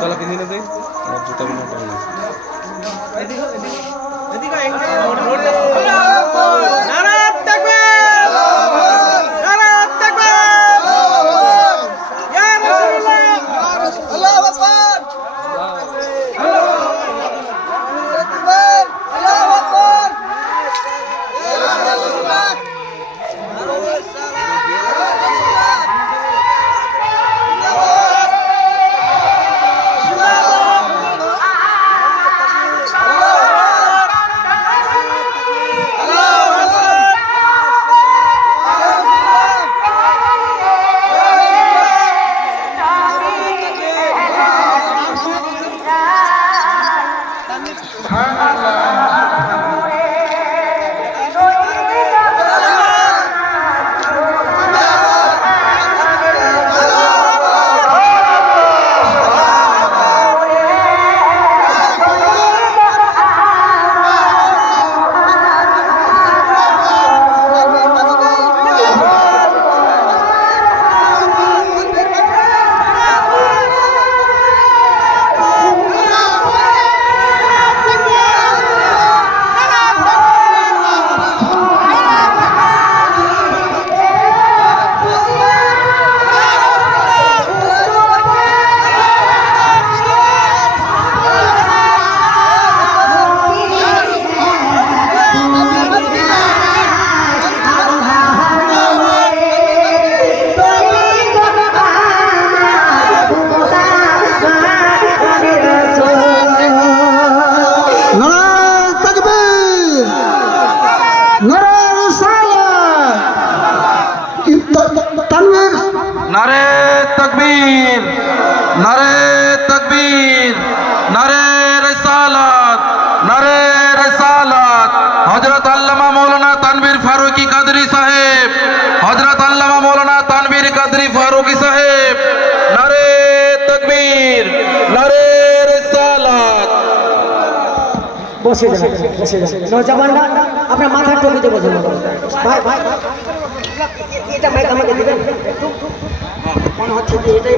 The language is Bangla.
জুতা কিনে নেবে জুতা কিনে नारे तकबीर, नारे तकबीर, नारे रिसालत, नारे रिसालत। हजरत अल्लामा मौलाना तनवीर फारूकी कादरी साहेब, हजरत अल्लामा मौलाना तनवीर कादरी फारूकी साहेब, नारे तकबीर, नारे रिसालत। বসে যান, বসে যান। নওজওয়ানরা আপনার মাথার টুপিতে বসে যান। ভাই ভাই এটা মাইক আমাকে দিবেন। মনে হচ্ছে যে এটাই